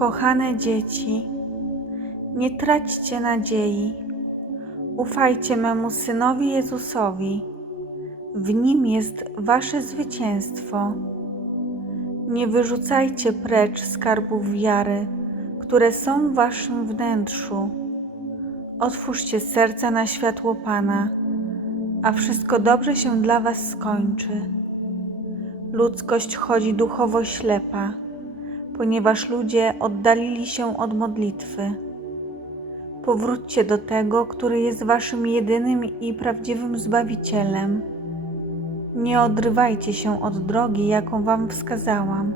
Kochane dzieci, nie traćcie nadziei. Ufajcie memu synowi Jezusowi. W nim jest wasze zwycięstwo. Nie wyrzucajcie precz skarbów wiary, które są w waszym wnętrzu. Otwórzcie serca na światło Pana, a wszystko dobrze się dla was skończy. Ludzkość chodzi duchowo ślepa, ponieważ ludzie oddalili się od modlitwy. Powróćcie do tego, który jest waszym jedynym i prawdziwym Zbawicielem. Nie odrywajcie się od drogi, jaką wam wskazałam.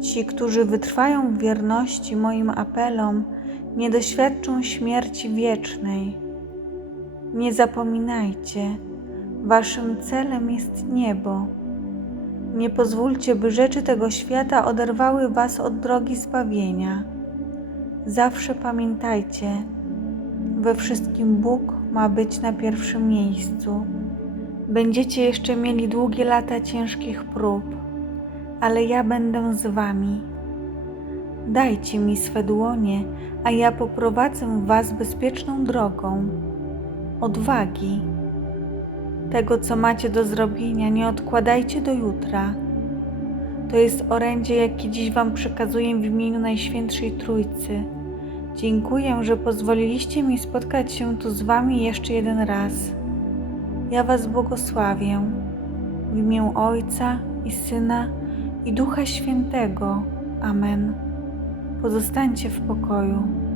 Ci, którzy wytrwają w wierności moim apelom, nie doświadczą śmierci wiecznej. Nie zapominajcie, waszym celem jest niebo. Nie pozwólcie, by rzeczy tego świata oderwały was od drogi zbawienia. Zawsze pamiętajcie, we wszystkim Bóg ma być na pierwszym miejscu. Będziecie jeszcze mieli długie lata ciężkich prób, ale ja będę z wami. Dajcie mi swe dłonie, a ja poprowadzę was bezpieczną drogą. Odwagi. Tego, co macie do zrobienia, nie odkładajcie do jutra. To jest orędzie, jakie dziś Wam przekazuję w imieniu Najświętszej Trójcy. Dziękuję, że pozwoliliście mi spotkać się tu z Wami jeszcze jeden raz. Ja Was błogosławię w imię Ojca i Syna i Ducha Świętego. Amen. Pozostańcie w pokoju.